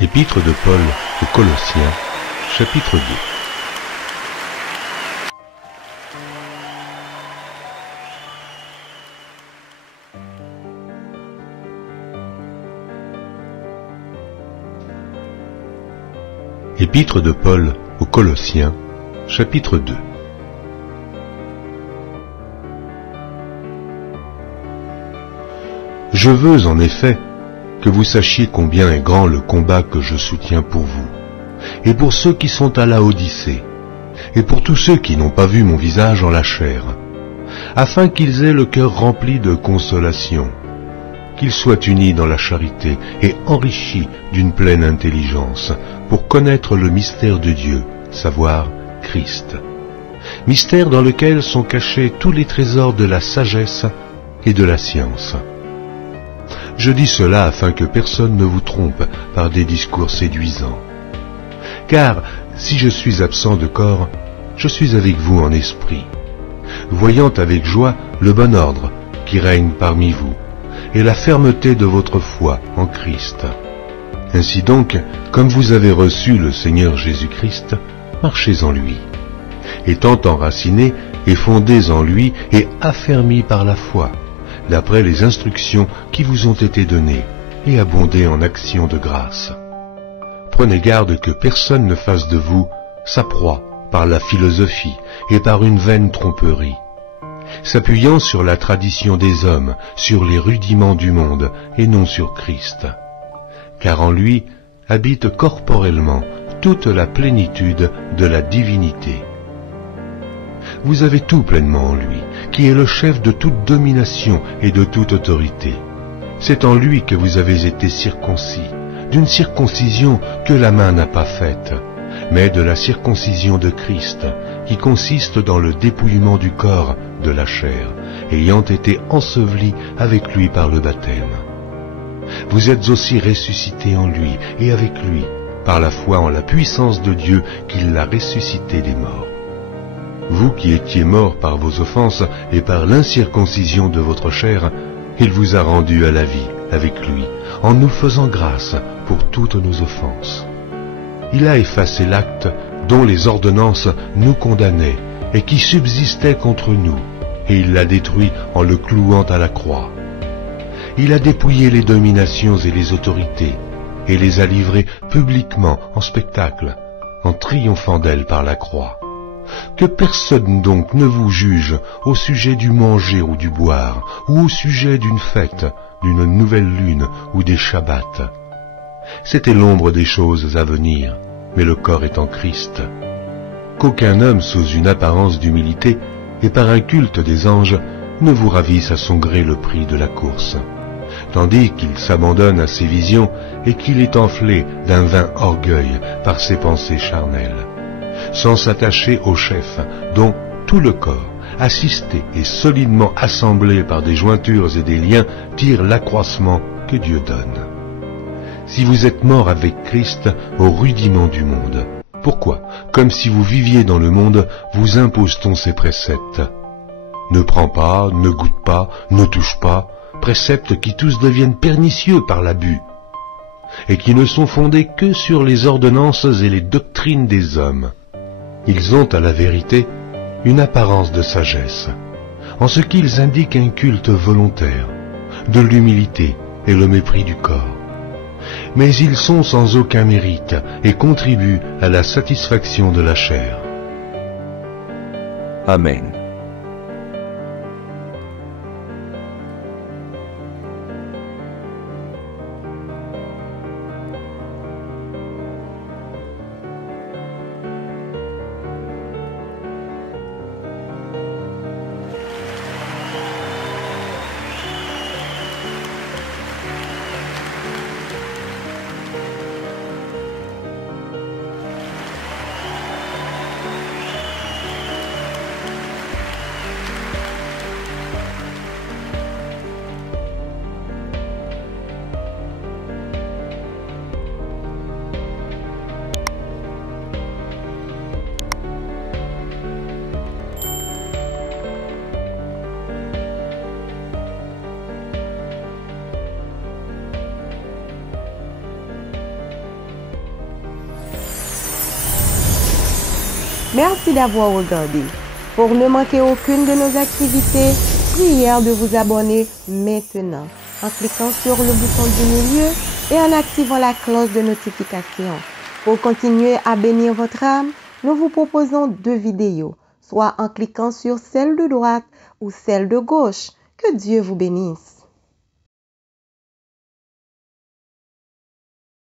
Épître de Paul aux Colossiens, chapitre 2. Épître de Paul aux Colossiens, chapitre 2. Je veux en effet que vous sachiez combien est grand le combat que je soutiens pour vous, et pour ceux qui sont à Laodicée, et pour tous ceux qui n'ont pas vu mon visage en la chair, afin qu'ils aient le cœur rempli de consolation, qu'ils soient unis dans la charité et enrichis d'une pleine intelligence, pour connaître le mystère de Dieu, savoir Christ. Mystère dans lequel sont cachés tous les trésors de la sagesse et de la science. Je dis cela afin que personne ne vous trompe par des discours séduisants. Car si je suis absent de corps, je suis avec vous en esprit, voyant avec joie le bon ordre qui règne parmi vous, et la fermeté de votre foi en Christ. Ainsi donc, comme vous avez reçu le Seigneur Jésus-Christ, marchez en lui, étant enracinés et fondés en lui et affermis par la foi, d'après les instructions qui vous ont été données, et abondez en actions de grâce. Prenez garde que personne ne fasse de vous sa proie par la philosophie et par une vaine tromperie, s'appuyant sur la tradition des hommes, sur les rudiments du monde, et non sur Christ. Car en lui habite corporellement toute la plénitude de la divinité. Vous avez tout pleinement en lui, qui est le chef de toute domination et de toute autorité. C'est en lui que vous avez été circoncis, d'une circoncision que la main n'a pas faite, mais de la circoncision de Christ, qui consiste dans le dépouillement du corps de la chair, ayant été ensevelis avec lui par le baptême. Vous êtes aussi ressuscités en lui et avec lui, par la foi en la puissance de Dieu qui l'a ressuscité des morts. Vous qui étiez morts par vos offenses et par l'incirconcision de votre chair, il vous a rendus à la vie avec lui, en nous faisant grâce pour toutes nos offenses. Il a effacé l'acte dont les ordonnances nous condamnaient et qui subsistait contre nous, et il l'a détruit en le clouant à la croix. Il a dépouillé les dominations et les autorités, et les a livrées publiquement en spectacle, en triomphant d'elles par la croix. Que personne donc ne vous juge au sujet du manger ou du boire, ou au sujet d'une fête, d'une nouvelle lune ou des shabbats. C'était l'ombre des choses à venir, mais le corps est en Christ. Qu'aucun homme sous une apparence d'humilité et par un culte des anges ne vous ravisse à son gré le prix de la course, tandis qu'il s'abandonne à ses visions et qu'il est enflé d'un vain orgueil par ses pensées charnelles, sans s'attacher au chef, dont tout le corps, assisté et solidement assemblé par des jointures et des liens, tire l'accroissement que Dieu donne. Si vous êtes morts avec Christ au rudiment du monde, pourquoi, comme si vous viviez dans le monde, vous impose-t-on ces préceptes? Ne prends pas, ne goûte pas, ne touche pas, préceptes qui tous deviennent pernicieux par l'abus, et qui ne sont fondés que sur les ordonnances et les doctrines des hommes. Ils ont à la vérité une apparence de sagesse, en ce qu'ils indiquent un culte volontaire, de l'humilité et le mépris du corps. Mais ils sont sans aucun mérite et contribuent à la satisfaction de la chair. Amen. Merci d'avoir regardé. Pour ne manquer aucune de nos activités, prière de vous abonner maintenant en cliquant sur le bouton du milieu et en activant la cloche de notification. Pour continuer à bénir votre âme, nous vous proposons 2 vidéos, soit en cliquant sur celle de droite ou celle de gauche. Que Dieu vous bénisse.